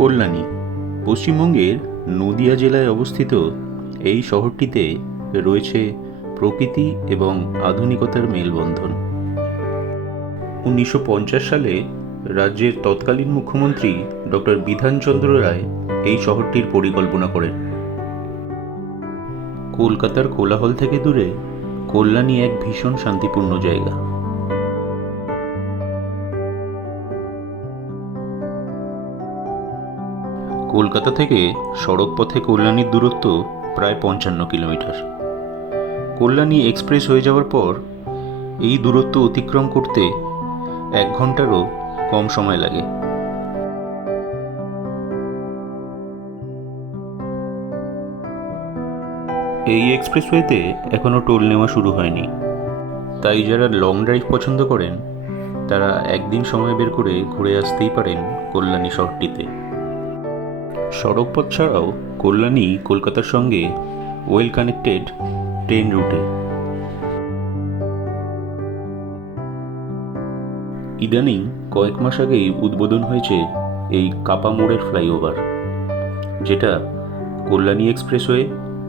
কল্যাণী পশ্চিমবঙ্গের নদিয়া জেলায় অবস্থিত এই শহরটিতে রয়েছে প্রকৃতি এবং আধুনিকতার মেলবন্ধন। 1950 সালে রাজ্যের তৎকালীন মুখ্যমন্ত্রী ডক্টর বিধানচন্দ্র রায় এই শহরটির পরিকল্পনা করেন। কলকাতার কোলাহল থেকে দূরে কল্যাণী এক ভীষণ শান্তিপূর্ণ জায়গা। কলকাতা থেকে সড়ক পথে কল্যাণীর দূরত্ব প্রায় 55 কিলোমিটার। কল্যাণী এক্সপ্রেস হয়ে যাওয়ার পর এই দূরত্ব অতিক্রম করতে 1 ঘন্টারও কম সময় লাগে। এই এক্সপ্রেসওয়েতে এখনও টোল নেওয়া শুরু হয়নি, তাই যারা লং ড্রাইভ পছন্দ করেন তারা একদিন সময় বের করে ঘুরে আসতেই পারেন কল্যাণী শহরটিতে। সড়কপথ ছাড়াও কল্যাণী কলকাতার সঙ্গে ওয়েল কানেক্টেড ট্রেন রুটে। ইদানিং কয়েক মাস আগেই উদ্বোধন হয়েছে এই কাপা মোড়ের ফ্লাইওভার, যেটা কল্যাণী এক্সপ্রেসওয়ে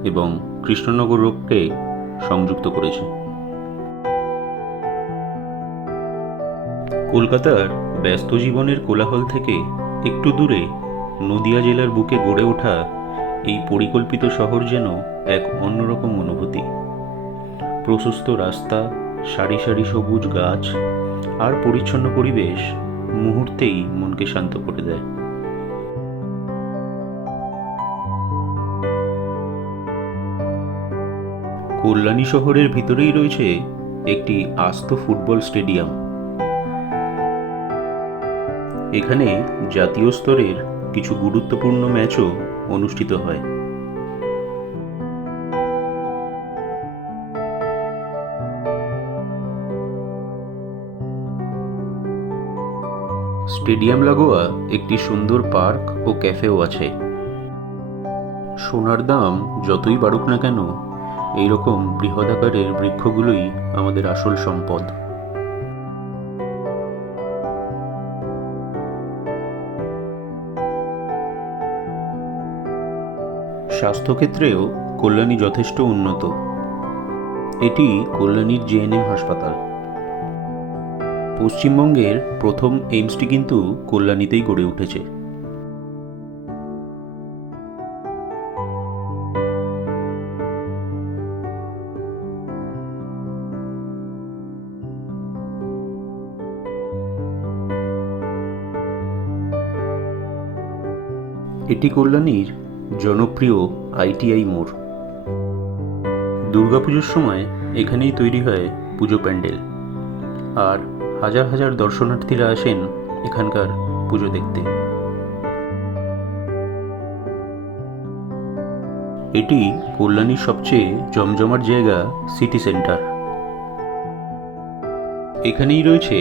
এবং কৃষ্ণনগর রোডকে সংযুক্ত করেছে। কলকাতার ব্যস্ত জীবনের কোলাহল থেকে একটু দূরে নদিয়া জেলার বুকে গড়ে ওঠা এই পরিকল্পিত শহর যেন এক অন্যরকম অনুভূতি। প্রশস্ত রাস্তা, সারি সারি সবুজ গাছ আর পরিচ্ছন্ন পরিবেশ মুহূর্তেই মনকে শান্ত করে দেয়। কল্যাণী শহরের ভিতরেই রয়েছে একটি আস্ত ফুটবল স্টেডিয়াম। এখানে জাতীয় স্তরের কিছু গুরুত্বপূর্ণ ম্যাচও অনুষ্ঠিত হয়। স্টেডিয়াম লাগোয়া একটি সুন্দর পার্ক ও ক্যাফেও আছে। সোনার দাম যতই বাড়ুক না কেন, এইরকম বৃহদাকারের বৃক্ষগুলোই আমাদের আসল সম্পদ। স্বাস্থ্যক্ষেত্রেও কল্যাণী যথেষ্ট উন্নত। এটি কল্যাণীর জেএনএম হাসপাতাল। পশ্চিমবঙ্গের প্রথম এইমসটি কিন্তু কল্যাণীতেই গড়ে উঠেছে। এটি কল্যাণীর জনপ্রিয় আইটিআই মোড়। দুর্গাপুজোর সময় এখানেই তৈরি হয় পুজো প্যান্ডেল, আর হাজার হাজার দর্শনার্থীরা আসেন এখানকার পুজো দেখতে। এটি কল্যাণীর সবচেয়ে জমজমাট জায়গা, সিটি সেন্টার। এখানেই রয়েছে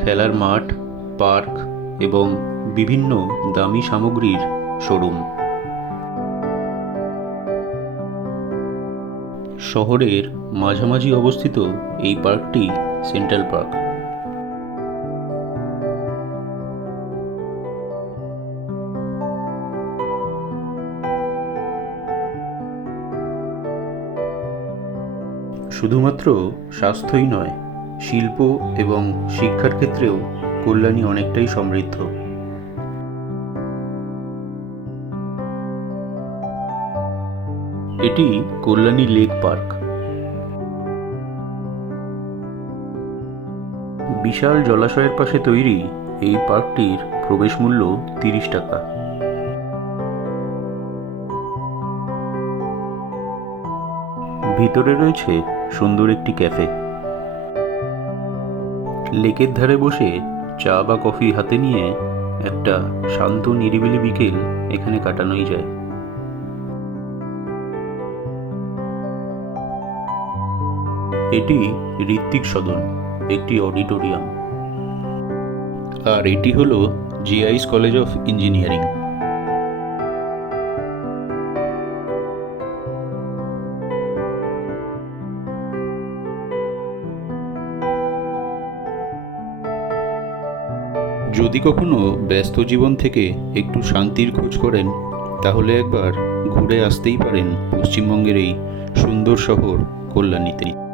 খেলার মাঠ, পার্ক এবং বিভিন্ন দামি সামগ্রীর শোরুম। শহরের মাঝামাঝি অবস্থিত এই পার্কটি সেন্ট্রাল পার্ক। শুধুমাত্র স্বাস্থ্যই নয়, শিল্প এবং শিক্ষার ক্ষেত্রেও কল্যাণী অনেকটাই সমৃদ্ধ। এটি কল্যাণী লেক পার্ক। বিশাল জলাশয়ের পাশে তৈরি এই পার্কটির প্রবেশ মূল্য 30 টাকা। ভিতরে রয়েছে সুন্দর একটি ক্যাফে। লেকের ধারে বসে চা বা কফি হাতে নিয়ে একটা শান্ত নিরিবিলি বিকেল এখানে কাটানোই যায়। এটি ঋত্বিক সদন, একটি অডিটোরিয়াম। আর এটি হলো জিআইস কলেজ অফ ইঞ্জিনিয়ারিং। যদি কখনো ব্যস্ত জীবন থেকে একটু শান্তির খোঁজ করেন, তাহলে একবার ঘুরে আসতেই পারেন পশ্চিমবঙ্গের এই সুন্দর শহর কল্যাণীতে।